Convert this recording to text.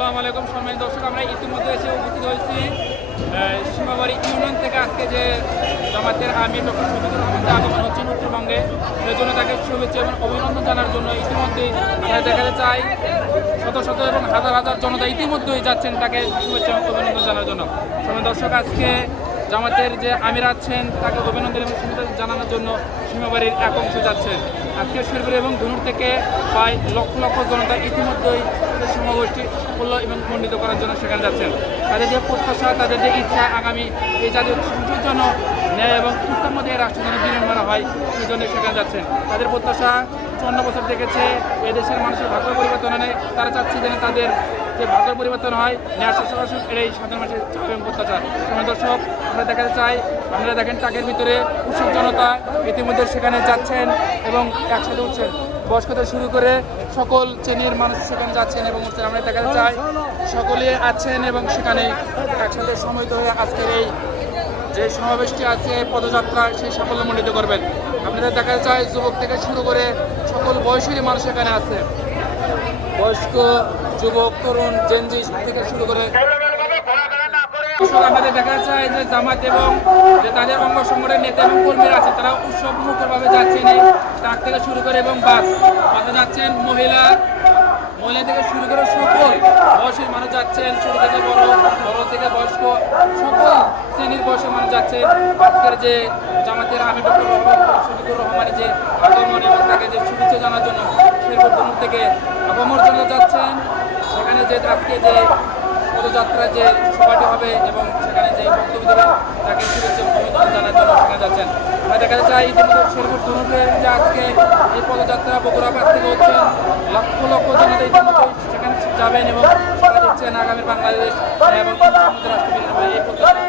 আসসালামু আলাইকুম সম্মানিত দর্শক, আমরা ইতিমধ্যে এসে উপস্থিত হয়েছি সীমাবাড়ি ইউনিয়ন থেকে আজকে যে জামাতের আমি ডক্টর শফিকুর রহমান যে আগমন হচ্ছেন উত্তরবঙ্গে সেই জন্য তাকে শুভেচ্ছা এবং অভিনন্দন জানার জন্য ইতিমধ্যেই আমরা দেখাতে চাই শত শত এবং হাজার হাজার জনতা ইতিমধ্যেই যাচ্ছেন তাকে শুভেচ্ছা এবং অভিনন্দন জানার জন্য। সম্মানিত দর্শক, আজকে জামাতের যে আমির আছেন, তাকে অভিনন্দন এবং শুভেচ্ছা জানানোর জন্য সীমাবাড়ির এক অংশ যাচ্ছেন। আজকে শিরপুর এবং ধনুর থেকে প্রায় লক্ষ লক্ষ জনতা ইতিমধ্যেই সেই সমাবেশটি সাফল্য এবং খণ্ডিত করার জন্য সেখানে যাচ্ছেন। তাদের যে প্রত্যাশা, তাদের যে ইচ্ছা আগামী এই জাতীয় সংসদ জন্য ন্যায় এবং উত্তম মধ্যে রাষ্ট্র যেন বিনির্মাণ হয় সেই জন্য সেখানে যাচ্ছেন। তাদের প্রত্যাশা চুয়ান্ন বছর দেখেছে এদেশের মানুষের ভাগ্য পরিবর্তন আনে তারা চাচ্ছে যেন তাদের যে ভাগ্য পরিবর্তন হয়, ন্যায় শাসক এটাই সাধারণ মানুষের চাপ এবং প্রত্যাশা সময় দর্শক, আমরা দেখাতে চাই, আপনারা দেখেন টাকের ভিতরে উৎসুক জনতা ইতিমধ্যে সেখানে যাচ্ছেন এবং একসাথে উঠছেন। বয়স্কদের শুরু করে সকল শ্রেণির মানুষ সেখানে যাচ্ছেন এবং উঠছেন। আমরা দেখাতে চাই, সকলে আছেন এবং সেখানে একসাথে সমবেত হয়ে আজকের এই যে সমাবেশটি আছে, পদযাত্রা, সেই সাফল্যমণ্ডিত করবেন। আপনাদের দেখা যায় যুবক থেকে শুরু করে সকল বয়সেরই মানুষ এখানে আছে। বয়স্ক যুবক, তরুণ জেনজি থেকে শুরু করে আমাদের দেখা যায় যে জামাত এবং যে তাদের অঙ্গ সংগঠনের নেতা এবং কর্মীরা আছে, তারা উৎসব মুখরভাবে যাচ্ছেন এই ট্রাক থেকে শুরু করে এবং বাস বাসে যাচ্ছেন মহিলা মহিলা থেকে শুরু করে সকল বয়সের মানুষ যাচ্ছেন, ছোট থেকে বড় বড় থেকে বয়স্ক, সকল শ্রেণির বয়সের মানুষ যাচ্ছেন। আজকের যে জামাতের আমি ডক্টর শফিকুর রহমানের যে আগমন এবং তাকে যে শুভেচ্ছা জানার জন্য শেরপুর থেকে আগমন জন্য যাচ্ছেন। সেখানে যে আজকে যে পদযাত্রা যে সভাটি হবে এবং সেখানে যে বক্তব্য দেবেন তাকে শুভেচ্ছা জানার জন্য সেখানে যাচ্ছেন। আমরা দেখা যাচ্ছে ইতিমধ্যে শেরপুর তনুকে যে আজকে এই পদযাত্রা বগুড়া কাছ থেকে হচ্ছেন লক্ষ লক্ষ জনতা ইতিমধ্যে সেখানে যাবেন এবং সারা দিচ্ছেন আগামী বাংলাদেশ এবং রাষ্ট্রপতি এই প্রত্যাশা